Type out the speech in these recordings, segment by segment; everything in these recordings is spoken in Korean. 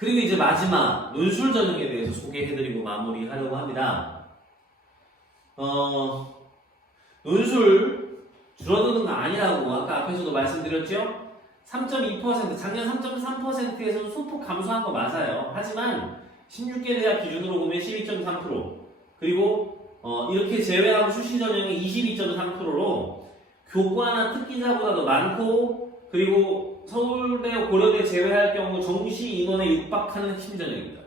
그리고 이제 마지막 논술 전형에 대해서 소개해드리고 마무리하려고 합니다. 논술 줄어드는 거 아니라고 아까 앞에서도 말씀드렸죠? 3.2%, 작년 3.3%에서는 소폭 감소한 거 맞아요. 하지만 16개 대학 기준으로 보면 12.3%, 그리고 이렇게 제외하고 수시 전형이 22.3%로 교과나 특기자보다도 많고, 그리고 서울대, 고려대 제외할 경우 정시 인원에 육박하는 핵심 전형입니다.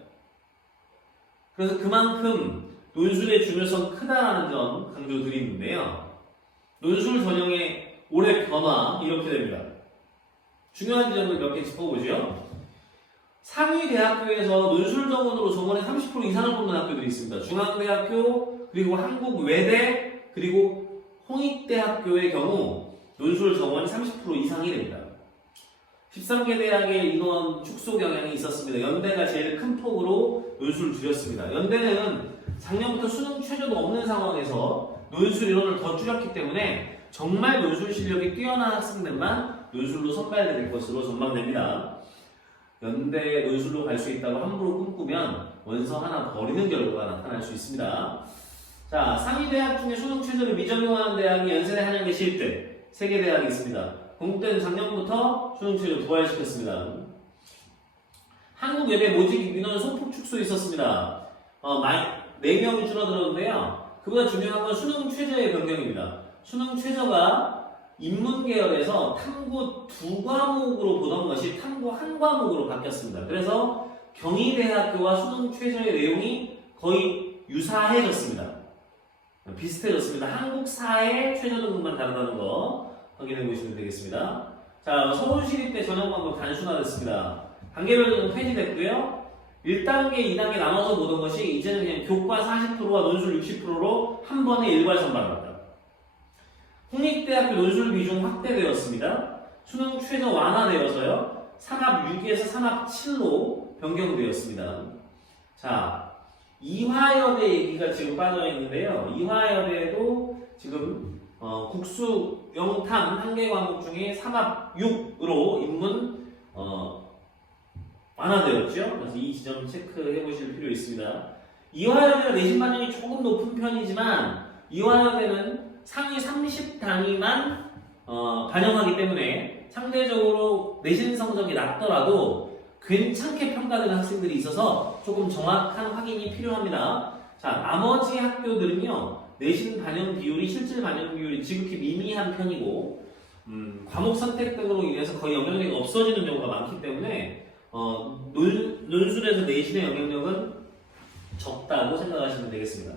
그래서 그만큼 논술의 중요성 크다라는 점 강조드리는데요. 논술 전형의 올해 변화 이렇게 됩니다. 중요한 점을 몇 개 짚어보죠. 상위 대학교에서 논술 정원으로 정원의 30% 이상을 뽑는 학교들이 있습니다. 중앙대학교, 그리고 한국외대, 그리고 홍익대학교의 경우 논술 정원이 30% 이상이 됩니다. 13개 대학의 인원 축소 경향이 있었습니다. 연대가 제일 큰 폭으로 논술을 줄였습니다. 연대는 작년부터 수능 최저도 없는 상황에서 논술 인원을 더 줄였기 때문에 정말 논술 실력이 뛰어난 학생들만 논술로 선발될 것으로 전망됩니다. 연대 논술로 갈 수 있다고 함부로 꿈꾸면 원서 하나 버리는 결과가 나타날 수 있습니다. 자, 상위 대학 중에 수능 최저를 미적용하는 대학이 연세대, 한양대, 시립대 3개 대학이 있습니다. 공대는 작년부터 수능 최저 부활시켰습니다. 한국외대 모집 인원 소폭 축소 있었습니다. 4명이 줄어들었는데요. 그보다 중요한 건 수능 최저의 변경입니다. 수능 최저가 인문 계열에서 탐구 2과목으로 보던 것이 탐구 1과목으로 바뀌었습니다. 그래서 경희대학교와 수능 최저의 내용이 거의 유사해졌습니다. 비슷해졌습니다. 한국사의 최저 등급만 다르다는 거 확인해 보시면 되겠습니다. 자, 서울시립대 전형 방법 단순화됐습니다. 단계별 전형 폐지됐고요. 1단계, 2단계 나눠서 보던 것이 이제는 그냥 교과 40%와 논술 60%로 한 번에 일괄 선발합니다. 홍익대학교 논술 비중 확대되었습니다. 수능 최저 완화되어서요. 산업 6에서 산업 7로 변경되었습니다. 자, 이화여대 얘기가 지금 빠져 있는데요. 이화여대도 지금 국수 영탐 한 개 과목 중에 산업 6으로 인문 완화되었죠. 그래서 이 지점 체크해 보실 필요 있습니다. 이화여대가 내신 반영이 조금 높은 편이지만 이화여대는 상위 30단위만 반영하기 때문에 상대적으로 내신 성적이 낮더라도 괜찮게 평가되는 학생들이 있어서 조금 정확한 확인이 필요합니다. 자, 나머지 학교들은요, 내신 반영 비율이, 실질 반영 비율이 지극히 미미한 편이고, 과목 선택 등으로 인해서 거의 영향력이 없어지는 경우가 많기 때문에, 논술에서 내신의 영향력은 적다고 생각하시면 되겠습니다.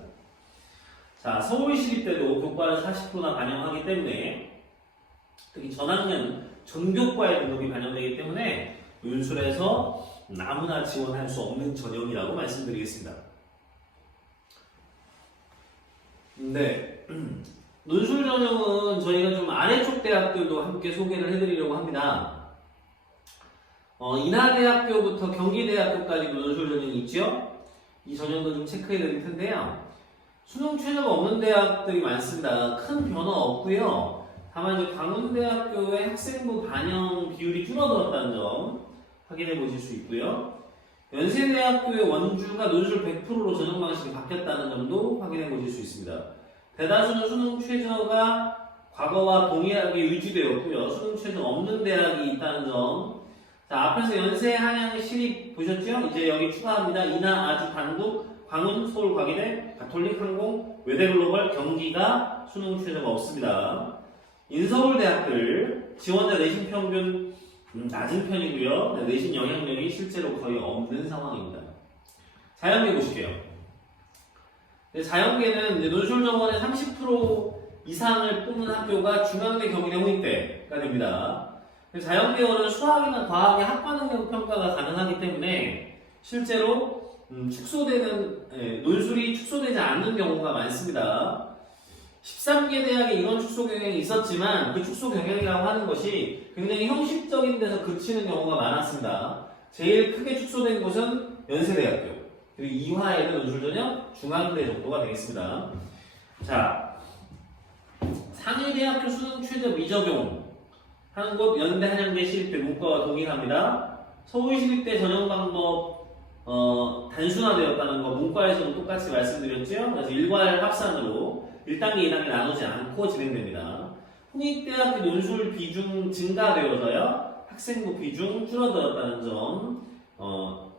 자, 서울시립대도 교과를 40%나 반영하기 때문에, 특히 전학년 전교과의 등급이 반영되기 때문에 논술에서 아무나 지원할 수 없는 전형이라고 말씀드리겠습니다. 네, 논술 전형은 저희가 좀 아래쪽 대학들도 함께 소개를 해드리려고 합니다. 인하대학교부터 경기대학교까지 논술 전형이 있죠? 이 전형도 좀 체크해 드릴 텐데요. 수능 최저가 없는 대학들이 많습니다. 큰 변화 없고요. 다만 이제 광운대학교의 학생부 반영 비율이 줄어들었다는 점 확인해 보실 수 있고요. 연세대학교의 원주가 논술 100%로 전형 방식이 바뀌었다는 점도 확인해 보실 수 있습니다. 대다수는 수능 최저가 과거와 동일하게 유지되었고요. 수능 최저 없는 대학이 있다는 점. 자, 앞에서 연세, 한양, 시립 보셨죠? 이제 여기 추가합니다. 인하, 아주, 단국, 광운, 서울, 과기대, 가톨릭, 항공, 외대 글로벌, 경기가 수능 최저가 없습니다. 인서울 대학들 지원자 내신 평균 낮은 편이고요. 내신 영향력이 실제로 거의 없는 상황입니다. 자연계 보실게요. 자연계는 이제 논술 정원의 30% 이상을 뽑는 학교가 중앙대, 경희대, 홍익대가 됩니다. 자연계열은 수학이나 과학의 학과 능력 평가가 가능하기 때문에 실제로 논술이 축소되지 않는 경우가 많습니다. 13개 대학에 이런 축소 경향이 있었지만 그 축소 경향이라고 하는 것이 굉장히 형식적인 데서 그치는 경우가 많았습니다. 제일 크게 축소된 곳은 연세대학교, 그리고 이화에는 논술 전형 중앙대 정도가 되겠습니다. 자, 상위대학교 수능 최저 미적용 하는 곳 연대, 한양대, 시립대 문과와 동일합니다. 서울시립대 전형 방법 단순화되었다는 거 문과에서도 똑같이 말씀드렸죠. 그래서 일괄 합산으로 1단계, 2단계 나누지 않고 진행됩니다. 홍익대학교 논술 비중 증가되어서요. 학생부 비중 줄어들었다는 점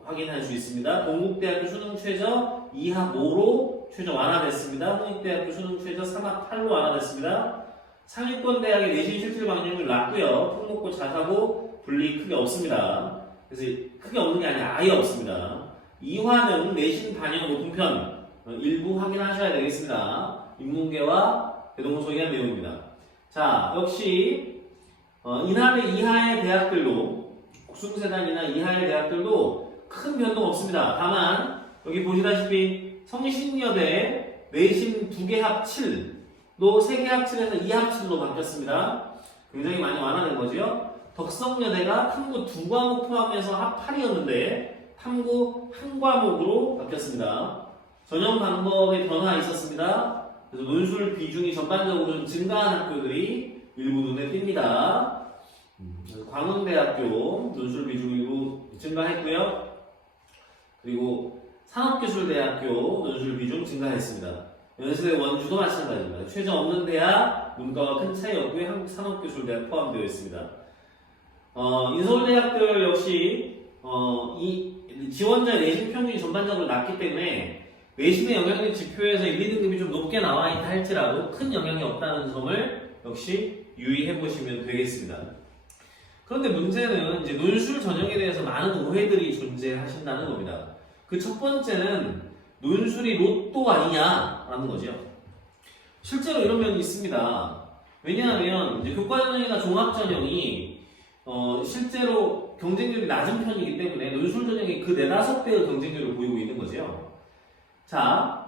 확인할 수 있습니다. 동국대학교 수능 최저 2합 5로 최저 완화됐습니다. 홍익대학교 수능 최저 3합 8로 완화됐습니다. 상위권 대학의 내신 실질 방정률 낮고요. 특목고, 자사고 분리 크게 없습니다. 그래서 크게 없는 게 아니라 아예 없습니다. 이화는 내신 반영 높은 편 일부 확인하셔야 되겠습니다. 인문계와 대동소이한 내용입니다. 자, 역시 이남의 이하의 대학들도 국수세단이나 이하의 대학들도 큰 변동 없습니다. 다만 여기 보시다시피 성신여대 내신 2개 합 7도 3개 합 7에서 2 합 7로 바뀌었습니다. 굉장히 많이 완화된 거죠. 덕성여대가 탐구 2과목 포함해서 합 8이었는데 탐구 1과목으로 바뀌었습니다. 전형 방법의 변화 있었습니다. 그래서 논술 비중이 전반적으로 좀 증가한 학교들이 일부 눈에 띕니다. 광운대학교 논술 비중이 일부 증가했고요. 그리고 산업기술대학교 논술 비중 증가했습니다. 연세대 원주도 마찬가지입니다. 최저 없는 대학 문과가 큰 차이 없고요. 한국산업기술대학 포함되어 있습니다. 인서울대학들 역시 이 지원자 내신 평균이 전반적으로 낮기 때문에 내신의 영향력 지표에서 1, 2등급이 좀 높게 나와 있다 할지라도 큰 영향이 없다는 점을 역시 유의해 보시면 되겠습니다. 그런데 문제는 이제 논술 전형에 대해서 많은 오해들이 존재하신다는 겁니다. 그 첫 번째는 논술이 로또 아니냐라는 거죠. 실제로 이런 면이 있습니다. 왜냐하면 이제 교과전형이나 종합전형이 실제로 경쟁률이 낮은 편이기 때문에 논술 전형이 그 4, 5배의 경쟁률을 보이고 있는 거죠. 자,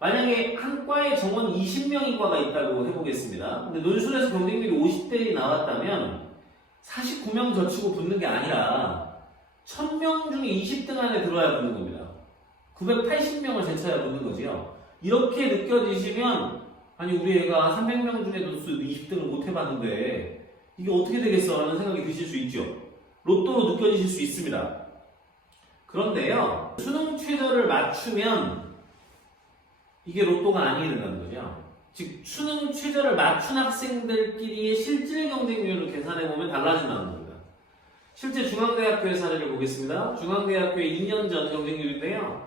만약에 한 과에 정원 20명인 과가 있다고 해보겠습니다. 근데 논술에서 경쟁률이 50대1이 나왔다면 49명 젖히고 붙는 게 아니라 1000명 중에 20등 안에 들어야 붙는 겁니다. 980명을 제쳐야 붙는 거지요. 이렇게 느껴지시면 아니 우리 애가 300명 중에도 20등을 못 해봤는데 이게 어떻게 되겠어? 라는 생각이 드실 수 있죠. 로또로 느껴지실 수 있습니다. 그런데요, 수능 최저를 맞추면 이게 로또가 아니게 된다는 거죠. 즉, 수능 최저를 맞춘 학생들끼리의 실질 경쟁률을 계산해보면 달라진다는 겁니다. 실제 중앙대학교의 사례를 보겠습니다. 중앙대학교의 2년 전 경쟁률인데요.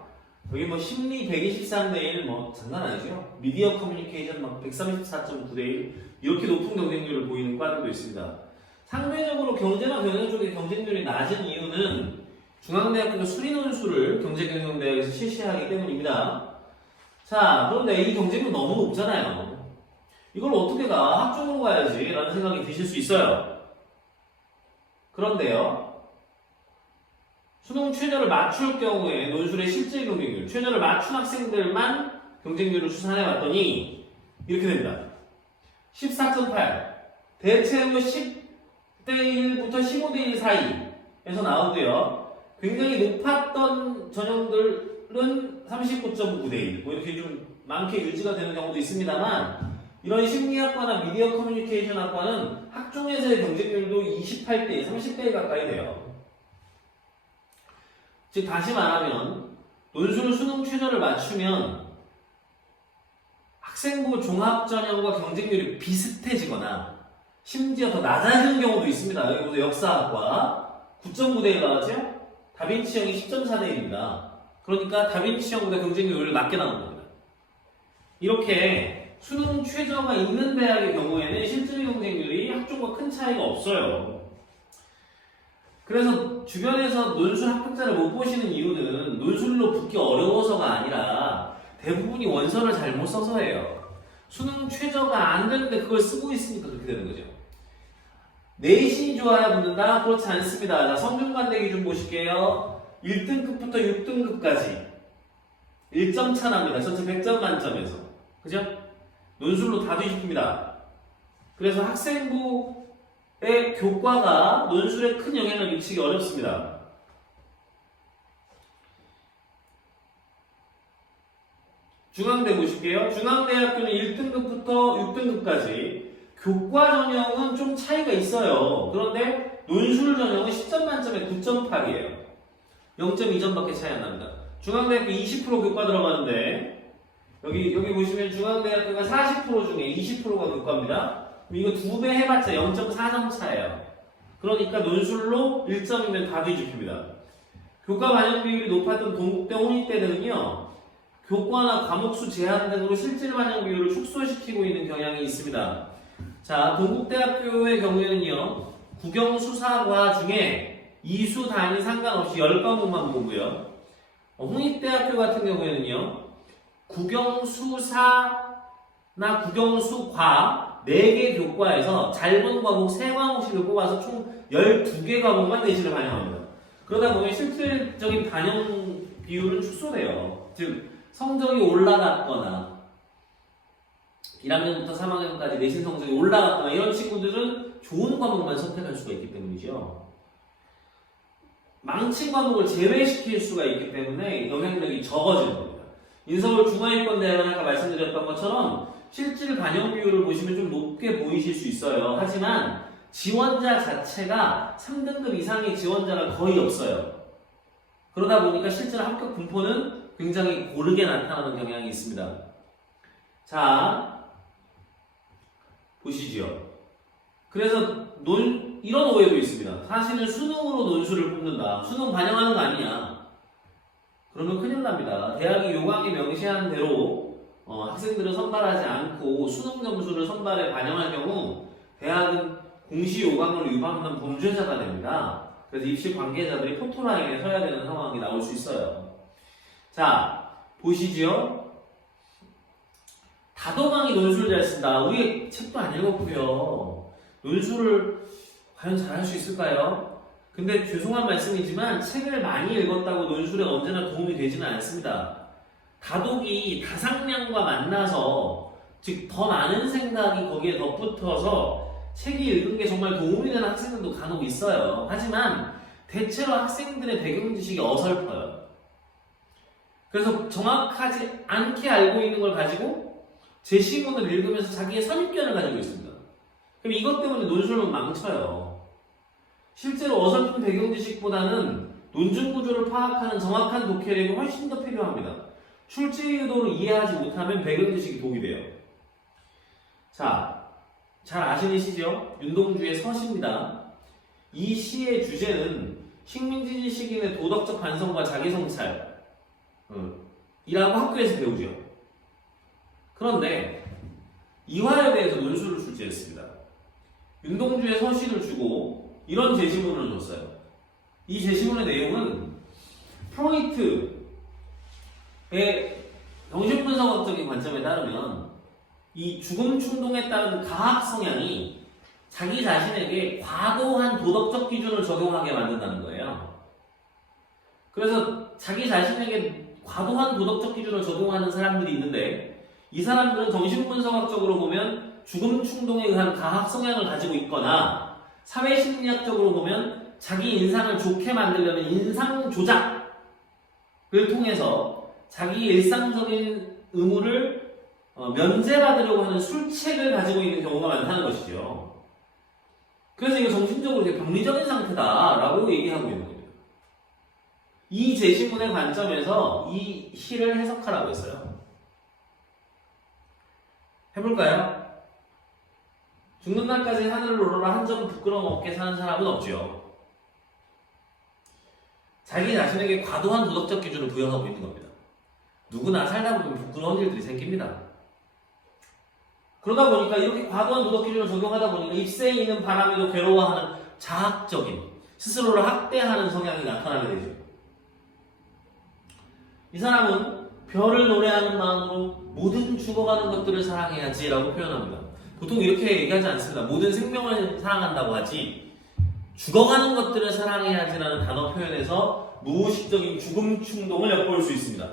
여기 뭐 심리 123대 1, 뭐 장난 아니죠? 미디어 커뮤니케이션 막 134.9대 1 이렇게 높은 경쟁률을 보이는 과들도 있습니다. 상대적으로 경제나 경영 쪽의 경쟁률이 낮은 이유는 중앙대학교가 수리논술을 경제경영대학에서 실시하기 때문입니다. 자, 그런데 이 경쟁률 너무 높잖아요. 이걸 어떻게 가? 학종으로 가야지 라는 생각이 드실 수 있어요. 그런데요, 수능 최저를 맞출 경우에 논술의 실질 경쟁률, 최저를 맞춘 학생들만 경쟁률을 추산해 봤더니 이렇게 됩니다. 14.8, 대체로 10대 1부터 15대 1 사이에서 나오고요. 굉장히 높았던 전형들은 39.9대 1, 뭐 이렇게 좀 많게 유지가 되는 경우도 있습니다만, 이런 심리학과나 미디어 커뮤니케이션 학과는 학종에서의 경쟁률도 28대 1, 30대 1 가까이 돼요. 즉 다시 말하면 논술 수능 최저를 맞추면 학생부 종합전형과 경쟁률이 비슷해지거나 심지어 더 낮아지는 경우도 있습니다. 여기 보세요. 역사학과 9.9대 1 나왔죠? 다빈치형이 10.4대 1입니다. 그러니까 다빈치형보다 경쟁률이 낮게 나오는 겁니다. 이렇게 수능 최저가 있는 대학의 경우에는 실질 경쟁률이 학종과 큰 차이가 없어요. 그래서 주변에서 논술 합격자를 못 보시는 이유는 논술로 붙기 어려워서가 아니라 대부분이 원서를 잘못 써서예요. 수능 최저가 안 되는데 그걸 쓰고 있으니까 그렇게 되는 거죠. 내신이 좋아야 붙는다? 그렇지 않습니다. 자, 성균관대 기준 보실게요. 1등급부터 6등급까지 1점 차 납니다. 전체 100점 만점에서. 그죠? 논술로 다 뒤집힙니다. 그래서 학생부의 교과가 논술에 큰 영향을 미치기 어렵습니다. 중앙대 보실게요. 중앙대학교는 1등급부터 6등급까지 교과 전형은 좀 차이가 있어요. 그런데 논술 전형은 10점 만점에 9.8이에요. 0.2점밖에 차이 안 납니다. 중앙대학교 20% 교과 들어가는데 여기 보시면 중앙대학교가 40% 중에 20%가 교과입니다. 이거 2배 해봤자 0.4점 차예요. 그러니까 논술로 1점이면 다 뒤집힙니다. 교과 반영 비율이 높았던 동국대 홍익대등은요, 교과나 과목수 제한 등으로 실질 반영 비율을 축소시키고 있는 경향이 있습니다. 자, 동국대학교의 경우에는요, 국영수사과 중에 이수 단위 상관없이 10과목만 보고요. 홍익대학교 같은 경우에는요, 국영수사나 국영수과 4개 교과에서 짧은 과목 3과목씩을 뽑아서 총 12개 과목만 내신을 반영합니다. 그러다 보면 실질적인 반영 비율은 축소돼요. 즉, 성적이 올라갔거나 1학년부터 3학년까지 내신 성적이 올라갔거나 이런 친구들은 좋은 과목만 선택할 수가 있기 때문이죠. 망친 과목을 제외시킬 수가 있기 때문에 영향력이 적어지는 겁니다. 인서울 중화이권대학은 아까 말씀드렸던 것처럼 실질 반영 비율을 보시면 좀 높게 보이실 수 있어요. 하지만 지원자 자체가 3등급 이상의 지원자가 거의 없어요. 그러다 보니까 실제로 합격 분포는 굉장히 고르게 나타나는 경향이 있습니다. 자, 보시죠. 그래서 이런 오해도 있습니다. 사실은 수능으로 논술을 뽑는다. 수능 반영하는 거 아니냐. 그러면 큰일 납니다. 대학이 요강에 명시한 대로 학생들을 선발하지 않고 수능 점수를 선발에 반영할 경우 대학은 공시 요강을 위반하는 범죄자가 됩니다. 그래서 입시 관계자들이 포토라인에 서야 되는 상황이 나올 수 있어요. 자, 보시죠. 다도강이 논술 잘 쓴다. 우리 책도 안 읽었고요. 논술을 과연 잘할 수 있을까요? 근데 죄송한 말씀이지만 책을 많이 읽었다고 논술에 언제나 도움이 되지는 않습니다. 다독이 다상량과 만나서, 즉 더 많은 생각이 거기에 덧붙어서 책이 읽은 게 정말 도움이 되는 학생들도 간혹 있어요. 하지만 대체로 학생들의 배경 지식이 어설퍼요. 그래서 정확하지 않게 알고 있는 걸 가지고 제시문을 읽으면서 자기의 선입견을 가지고 있습니다. 그럼 이것 때문에 논술은 망쳐요. 실제로 어설픈 배경 지식보다는 논증 구조를 파악하는 정확한 독해력이 훨씬 더 필요합니다. 출제 의도를 이해하지 못하면 배경 지식이 독이 돼요. 자, 잘 아시시죠? 윤동주의 서시입니다. 이 시의 주제는 식민지 시기의 도덕적 반성과 자기성찰 이라고 학교에서 배우죠. 그런데 이화에 대해서 논술을 출제했습니다. 윤동주의 서시를 주고 이런 제시문을 줬어요. 이 제시문의 내용은 프로이트의 정신분석학적인 관점에 따르면 이 죽음 충동에 따른 가학 성향이 자기 자신에게 과도한 도덕적 기준을 적용하게 만든다는 거예요. 그래서 자기 자신에게 과도한 도덕적 기준을 적용하는 사람들이 있는데 이 사람들은 정신분석학적으로 보면 죽음 충동에 의한 가학 성향을 가지고 있거나 사회심리학적으로 보면 자기 인상을 좋게 만들려는 인상 조작을 통해서 자기 일상적인 의무를 면제받으려고 하는 술책을 가지고 있는 경우가 많다는 것이죠. 그래서 이거 정신적으로 되게 병리적인 상태다라고 얘기하고 있는 겁니다. 이 제시문의 관점에서 이 시를 해석하라고 했어요. 해볼까요? 죽는 날까지 하늘을 오르라 한 점 부끄러움 없게 사는 사람은 없죠. 자기 자신에게 과도한 도덕적 기준을 부여하고 있는 겁니다. 누구나 살다 보면 부끄러운 일들이 생깁니다. 그러다 보니까 이렇게 과도한 도덕 기준을 적용하다 보니까 입새에 있는 바람에도 괴로워하는 자학적인, 스스로를 학대하는 성향이 나타나게 되죠. 이 사람은 별을 노래하는 마음으로 모든 죽어가는 것들을 사랑해야지 라고 표현합니다. 보통 이렇게 얘기하지 않습니다. 모든 생명을 사랑한다고 하지 죽어가는 것들을 사랑해야지 라는 단어 표현에서 무의식적인 죽음 충동을 엿볼 수 있습니다.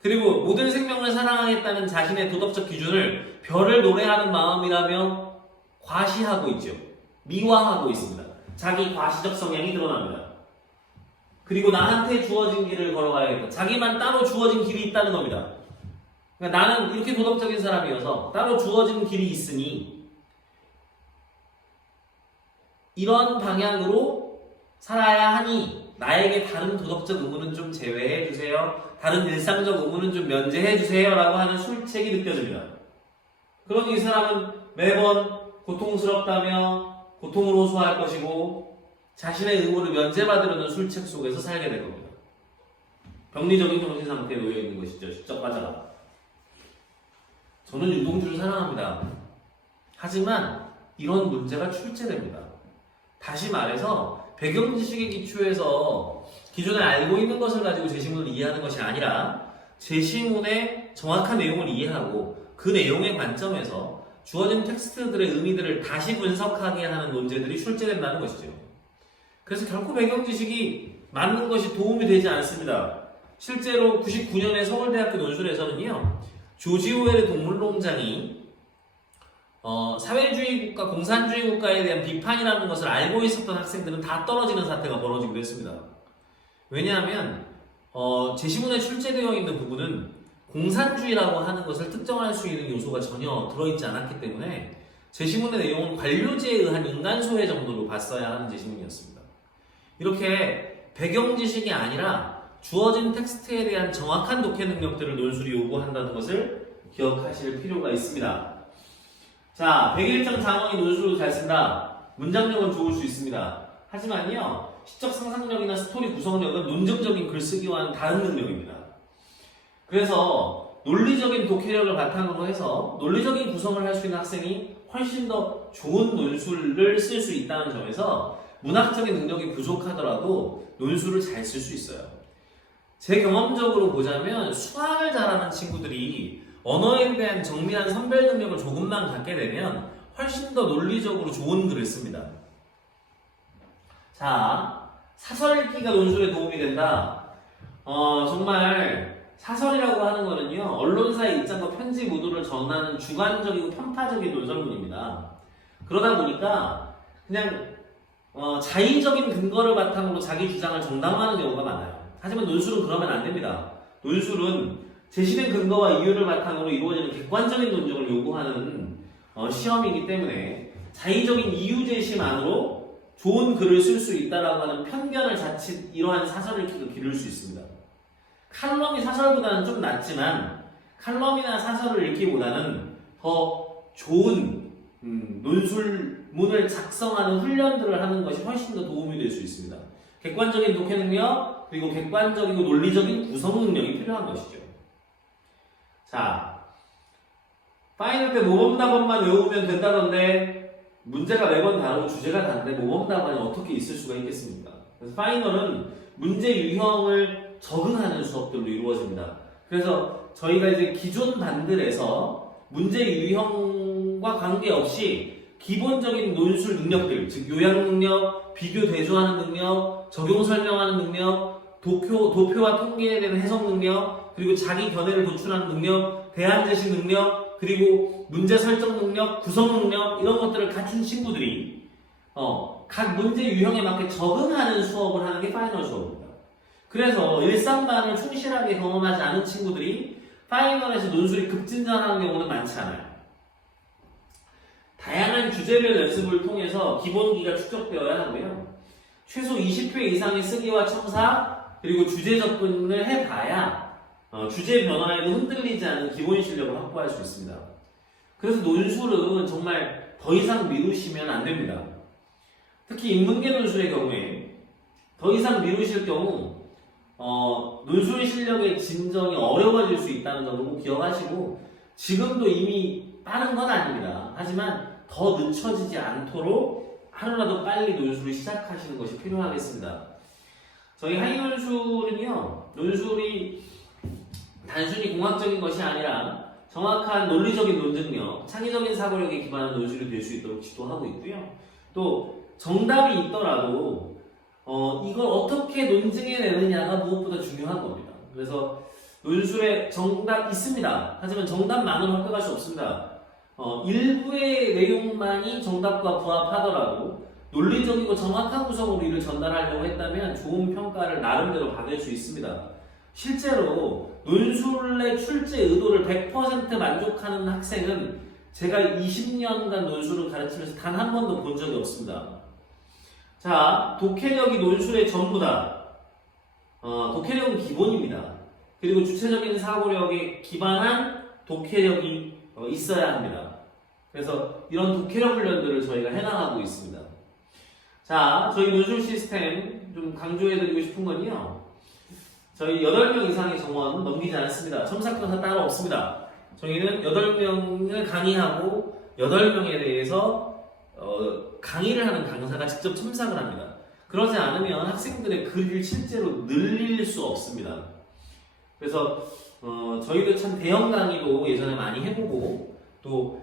그리고 모든 생명을 사랑하겠다는 자신의 도덕적 기준을 별을 노래하는 마음이라며 과시하고 있죠. 미화하고 있습니다. 자기 과시적 성향이 드러납니다. 그리고 나한테 주어진 길을 걸어가야겠다. 자기만 따로 주어진 길이 있다는 겁니다. 그러니까 나는 이렇게 도덕적인 사람이어서 따로 주어진 길이 있으니 이런 방향으로 살아야 하니 나에게 다른 도덕적 의무는 좀 제외해 주세요. 다른 일상적 의무는 좀 면제해 주세요. 라고 하는 술책이 느껴집니다. 그러니 이 사람은 매번 고통스럽다며 고통을 호소할 것이고 자신의 의무를 면제받으려는 술책 속에서 살게 될 겁니다. 병리적인 정신 상태에 놓여 있는 것이죠. 십적가자가. 저는 유동주를 사랑합니다. 하지만 이런 문제가 출제됩니다. 다시 말해서 배경지식의 기초에서 기존에 알고 있는 것을 가지고 제시문을 이해하는 것이 아니라 제시문의 정확한 내용을 이해하고 그 내용의 관점에서 주어진 텍스트들의 의미들을 다시 분석하게 하는 논제들이 출제된다는 것이죠. 그래서 결코 배경지식이 맞는 것이 도움이 되지 않습니다. 실제로 99년에 서울대학교 논술에서는요, 조지 오웰의 동물농장이 사회주의 국가, 공산주의 국가에 대한 비판이라는 것을 알고 있었던 학생들은 다 떨어지는 사태가 벌어지기도 했습니다. 왜냐하면 제시문에 출제되어 있는 부분은 공산주의라고 하는 것을 특정할 수 있는 요소가 전혀 들어있지 않았기 때문에 제시문의 내용은 관료제에 의한 인간소외 정도로 봤어야 하는 제시문이었습니다. 이렇게 배경지식이 아니라 주어진 텍스트에 대한 정확한 독해 능력들을 논술이 요구한다는 것을 기억하실 필요가 있습니다. 자, 101장 장원이 논술을 잘 쓴다. 문장력은 좋을 수 있습니다. 하지만요, 시적 상상력이나 스토리 구성력은 논증적인 글쓰기와는 다른 능력입니다. 그래서 논리적인 독해력을 바탕으로 해서 논리적인 구성을 할 수 있는 학생이 훨씬 더 좋은 논술을 쓸 수 있다는 점에서 문학적인 능력이 부족하더라도 논술을 잘 쓸 수 있어요. 제 경험적으로 보자면 수학을 잘하는 친구들이 언어에 대한 정밀한 선별 능력을 조금만 갖게 되면 훨씬 더 논리적으로 좋은 글을 씁니다. 자, 사설 읽기가 논술에 도움이 된다. 정말 사설이라고 하는 거는요, 언론사의 입장과 편집 의도를 전하는 주관적이고 편파적인 논설문입니다. 그러다 보니까 그냥 자의적인 근거를 바탕으로 자기 주장을 정당화하는 경우가 많아요. 하지만 논술은 그러면 안 됩니다. 논술은 제시된 근거와 이유를 바탕으로 이루어지는 객관적인 논증을 요구하는 시험이기 때문에 자의적인 이유 제시만으로 좋은 글을 쓸 수 있다라고 하는 편견을 자칫 이러한 사설 읽기가 기를 수 있습니다. 칼럼이 사설보다는 좀 낫지만 칼럼이나 사설을 읽기보다는 더 좋은 논술문을 작성하는 훈련들을 하는 것이 훨씬 더 도움이 될 수 있습니다. 객관적인 독해 능력, 그리고 객관적이고 논리적인 구성 능력이 필요한 것이죠. 자, 파이널 때 모범답안만 외우면 된다던데 문제가 매번 다르고 주제가 다른데 모범답안이 어떻게 있을 수가 있겠습니까? 그래서 파이널은 문제 유형을 적응하는 수업들로 이루어집니다. 그래서 저희가 이제 기존 반들에서 문제 유형과 관계없이 기본적인 논술 능력들, 즉 요약 능력, 비교 대조하는 능력, 적용 설명하는 능력, 도표와 통계에 대한 해석 능력, 그리고 자기 견해를 도출하는 능력, 대안 제시 능력, 그리고 문제 설정 능력, 구성 능력 이런 것들을 갖춘 친구들이 각 문제 유형에 맞게 적응하는 수업을 하는 게 파이널 수업입니다. 그래서 일상반을 충실하게 경험하지 않은 친구들이 파이널에서 논술이 급진전하는 경우는 많지 않아요. 다양한 주제별 연습을 통해서 기본기가 축적되어야 하고요. 최소 20회 이상의 쓰기와 첨사, 그리고 주제 접근을 해봐야 주제 변화에도 흔들리지 않은 기본 실력을 확보할 수 있습니다. 그래서 논술은 정말 더 이상 미루시면 안 됩니다. 특히 인문계 논술의 경우에 더 이상 미루실 경우 논술 실력의 진전이 어려워질 수 있다는 점을 꼭 기억하시고 지금도 이미 빠른 건 아닙니다. 하지만 더 늦춰지지 않도록 하루라도 빨리 논술을 시작하시는 것이 필요하겠습니다. 저희 하이논술은요, 논술이 단순히 공학적인 것이 아니라 정확한 논리적인 논증력, 창의적인 사고력에 기반한 논술이 될 수 있도록 지도하고 있고요. 또 정답이 있더라도 이걸 어떻게 논증해내느냐가 무엇보다 중요한 겁니다. 그래서 논술에 정답 있습니다. 하지만 정답만으로 합격할 수 없습니다. 일부의 내용만이 정답과 부합하더라도 논리적이고 정확한 구성으로 이를 전달하려고 했다면 좋은 평가를 나름대로 받을 수 있습니다. 실제로 논술의 출제 의도를 100% 만족하는 학생은 제가 20년간 논술을 가르치면서 단 한 번도 본 적이 없습니다. 자, 독해력이 논술의 전부다. 독해력은 기본입니다. 그리고 주체적인 사고력에 기반한 독해력이 있어야 합니다. 그래서 이런 독해력 훈련들을 저희가 해나가고 있습니다. 자, 저희 논술 시스템 좀 강조해드리고 싶은 건요. 저희 8명 이상의 정원 넘기지 않습니다. 첨삭교사 따로 없습니다. 저희는 8명을 강의하고 8명에 대해서 강의를 하는 강사가 직접 첨삭을 합니다. 그러지 않으면 학생들의 글을 실제로 늘릴 수 없습니다. 그래서 저희도 참 대형 강의도 예전에 많이 해보고 또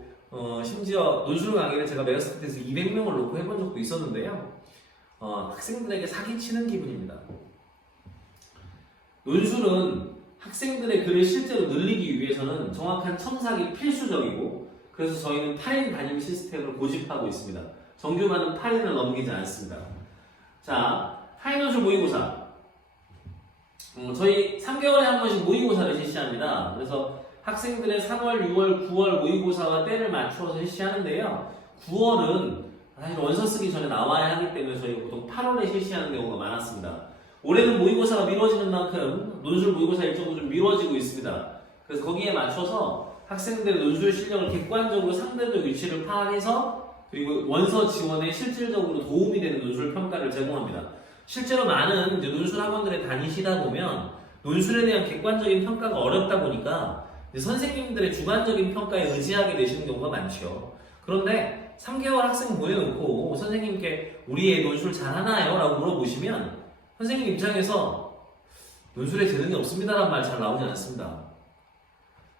심지어 논술 강의를 제가 메가스터디에서 200명을 놓고 해본 적도 있었는데요. 학생들에게 사기치는 기분입니다. 논술은 학생들의 글을 실제로 늘리기 위해서는 정확한 첨삭이 필수적이고 그래서 저희는 8인 담임 시스템을 고집하고 있습니다. 정규반은 8인을 넘기지 않습니다. 자, 타인논술 모의고사. 저희 3개월에 한 번씩 모의고사를 실시합니다. 그래서 학생들의 3월, 6월, 9월 모의고사와 때를 맞추어서 실시하는데요. 9월은 사실 원서 쓰기 전에 나와야 하기 때문에 저희가 보통 8월에 실시하는 경우가 많았습니다. 올해는 모의고사가 미뤄지는 만큼 논술 모의고사 일정도 좀 미뤄지고 있습니다. 그래서 거기에 맞춰서 학생들의 논술 실력을 객관적으로 상대적 위치를 파악해서 그리고 원서 지원에 실질적으로 도움이 되는 논술 평가를 제공합니다. 실제로 많은 이제 논술 학원들에 다니시다 보면 논술에 대한 객관적인 평가가 어렵다 보니까 선생님들의 주관적인 평가에 의지하게 되시는 경우가 많죠. 그런데 3개월 학생 보내놓고 선생님께 우리 애 논술 잘하나요? 라고 물어보시면 선생님 입장에서 논술에 재능이 없습니다라는 말 잘 나오지 않습니다.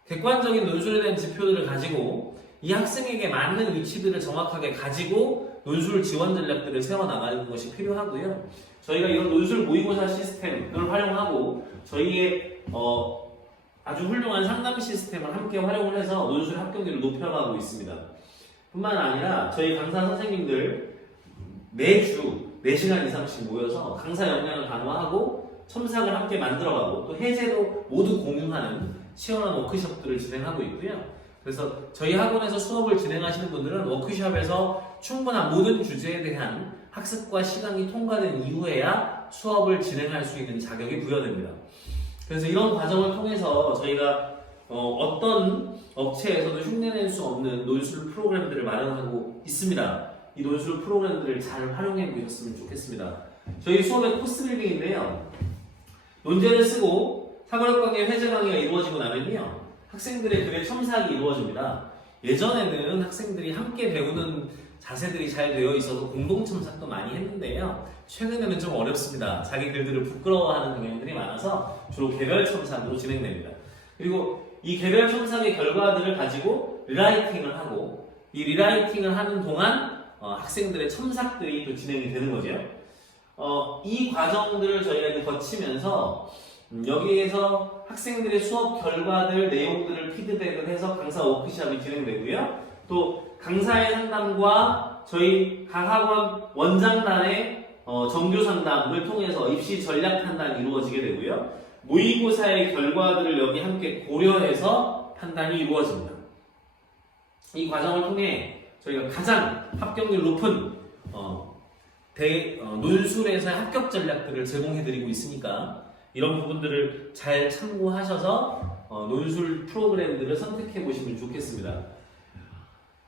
객관적인 논술에 대한 지표들을 가지고 이 학생에게 맞는 위치들을 정확하게 가지고 논술 지원 전략들을 세워나가는 것이 필요하고요. 저희가 이런 논술 모의고사 시스템을 활용하고 저희의 아주 훌륭한 상담 시스템을 함께 활용을 해서 논술 합격률을 높여가고 있습니다. 뿐만 아니라 저희 강사 선생님들 매주 4시간 이상씩 모여서 강사 역량을 강화하고 첨삭을 함께 만들어가고 또 해제도 모두 공유하는 시원한 워크숍들을 진행하고 있고요. 그래서 저희 학원에서 수업을 진행하시는 분들은 워크숍에서 충분한 모든 주제에 대한 학습과 시간이 통과된 이후에야 수업을 진행할 수 있는 자격이 부여됩니다. 그래서 이런 과정을 통해서 저희가 어떤 업체에서도 흉내낼 수 없는 논술 프로그램들을 마련하고 있습니다. 이 논술 프로그램들을 잘 활용해 보셨으면 좋겠습니다. 저희 수업의 코스 빌딩인데요. 논제를 쓰고 사고력 강의, 회제 강의가 이루어지고 나면요. 학생들의 글의 첨삭이 이루어집니다. 예전에는 학생들이 함께 배우는 자세들이 잘 되어 있어서 공동 첨삭도 많이 했는데요. 최근에는 좀 어렵습니다. 자기 글들을 부끄러워하는 경향들이 많아서 주로 개별 첨삭으로 진행됩니다. 그리고 이 개별 첨삭의 결과들을 가지고 리라이팅을 하고 이 리라이팅을 하는 동안 학생들의 첨삭들이 또 진행이 되는 거죠. 이 과정들을 저희가 거치면서 여기에서 학생들의 수업 결과들, 내용들을 피드백을 해서 강사 워크숍이 진행되고요. 또 강사의 상담과 저희 각 학원 원장단의 정규 상담을 통해서 입시 전략 판단이 이루어지게 되고요. 모의고사의 결과들을 여기 함께 고려해서 판단이 이루어집니다. 이 과정을 통해 저희가 가장 합격률 높은 논술에서의 합격 전략들을 제공해드리고 있으니까 이런 부분들을 잘 참고하셔서 논술 프로그램들을 선택해 보시면 좋겠습니다.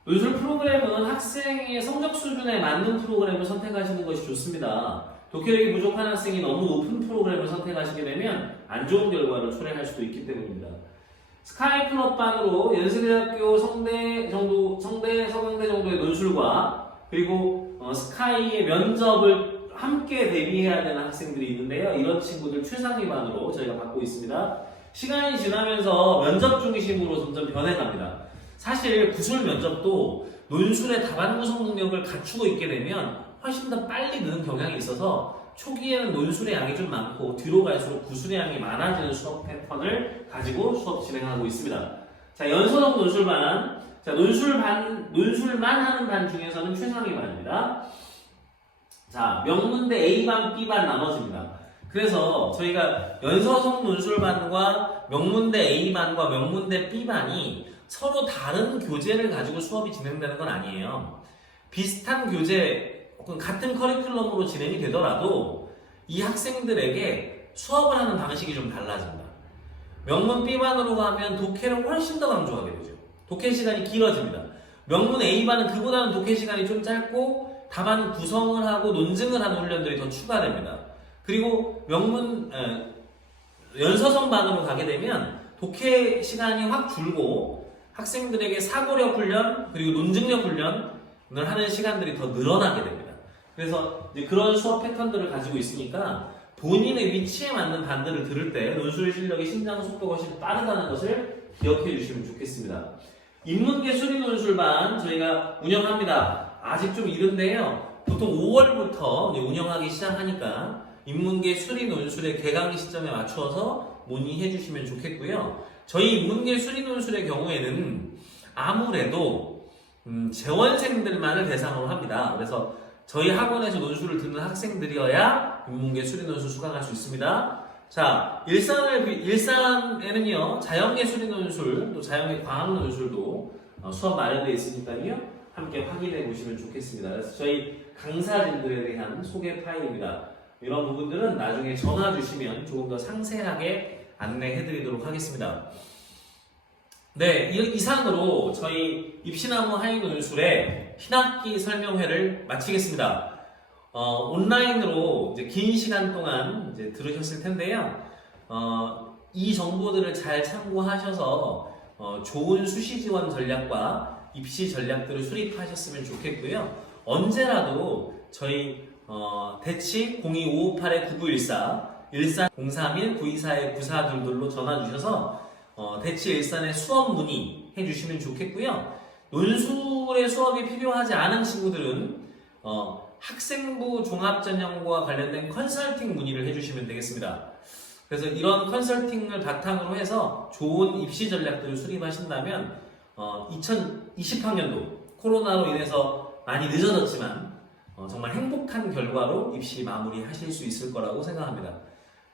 논술 프로그램은 학생의 성적 수준에 맞는 프로그램을 선택하시는 것이 좋습니다. 독해력이 부족한 학생이 너무 높은 프로그램을 선택하시게 되면 안 좋은 결과를 초래할 수도 있기 때문입니다. 스카이 클럽반으로 연세대학교 성대, 서강대 정도의 논술과 그리고 스카이의 면접을 함께 대비해야 되는 학생들이 있는데요. 이런 친구들 최상위반으로 저희가 받고 있습니다. 시간이 지나면서 면접 중심으로 점점 변해갑니다. 사실 구술 면접도 논술의 답안 구성 능력을 갖추고 있게 되면 훨씬 더 빨리 느는 경향이 있어서 초기에는 논술의 양이 좀 많고 뒤로 갈수록 구술의 양이 많아지는 수업 패턴을 가지고 수업 진행하고 있습니다. 자, 연서동 논술반. 자, 논술만 하는 반 중에서는 최상위반입니다. 자, 명문대 A반, B반 나눠집니다. 그래서 저희가 연서동 논술반과 명문대 A반과 명문대 B반이 서로 다른 교재를 가지고 수업이 진행되는 건 아니에요. 비슷한 교재 혹은 같은 커리큘럼으로 진행이 되더라도 이 학생들에게 수업을 하는 방식이 좀 달라집니다. 명문 B반으로 가면 독해를 훨씬 더 강조하게 되죠. 독해 시간이 길어집니다. 명문 A반은 그보다는 독해 시간이 좀 짧고 답안 구성을 하고 논증을 하는 훈련들이 더 추가됩니다. 그리고 연서성반으로 가게 되면 독해 시간이 확 줄고 학생들에게 사고력 훈련 그리고 논증력 훈련을 하는 시간들이 더 늘어나게 됩니다. 그래서 이제 그런 수업 패턴들을 가지고 있으니까 본인의 위치에 맞는 반들을 들을 때 논술 실력의 신장 속도가 훨씬 빠르다는 것을 기억해 주시면 좋겠습니다. 인문계 수리 논술반 저희가 운영합니다. 아직 좀 이른데요. 보통 5월부터 운영하기 시작하니까 인문계 수리 논술의 개강 시점에 맞추어서 문의해 주시면 좋겠고요. 저희 인문계 수리 논술의 경우에는 아무래도 재원생들만을 대상으로 합니다. 그래서 저희 학원에서 논술을 듣는 학생들이어야 인문계 수리 논술 수강할 수 있습니다. 자, 일산에는요 자연계 수리 논술, 또 자연계 과학 논술도 수업 마련되어 있으니까요 함께 확인해 보시면 좋겠습니다. 그래서 저희 강사진들에 대한 소개 파일입니다. 이런 부분들은 나중에 전화 주시면 조금 더 상세하게 안내해 드리도록 하겠습니다. 네, 이상으로 저희 입시나무 하이논술의 신학기 설명회를 마치겠습니다. 온라인으로 이제 긴 시간 동안 이제 들으셨을 텐데요. 이 정보들을 잘 참고하셔서 좋은 수시 지원 전략과 입시 전략들을 수립하셨으면 좋겠고요. 언제라도 저희 대치 02558-9914, 일산 031-924-9422로 전화 주셔서 대치 일산의 수업 문의해 주시면 좋겠고요. 논술의 수업이 필요하지 않은 친구들은 학생부 종합전형과 관련된 컨설팅 문의를 해주시면 되겠습니다. 그래서 이런 컨설팅을 바탕으로 해서 좋은 입시 전략들을 수립하신다면 2020학년도 코로나로 인해서 많이 늦어졌지만 정말 행복한 결과로 입시 마무리하실 수 있을 거라고 생각합니다.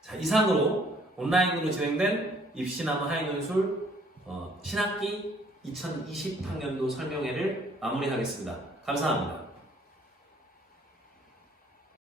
자, 이상으로 온라인으로 진행된 입시나무 하이논술 신학기 2020학년도 설명회를 마무리하겠습니다. 감사합니다.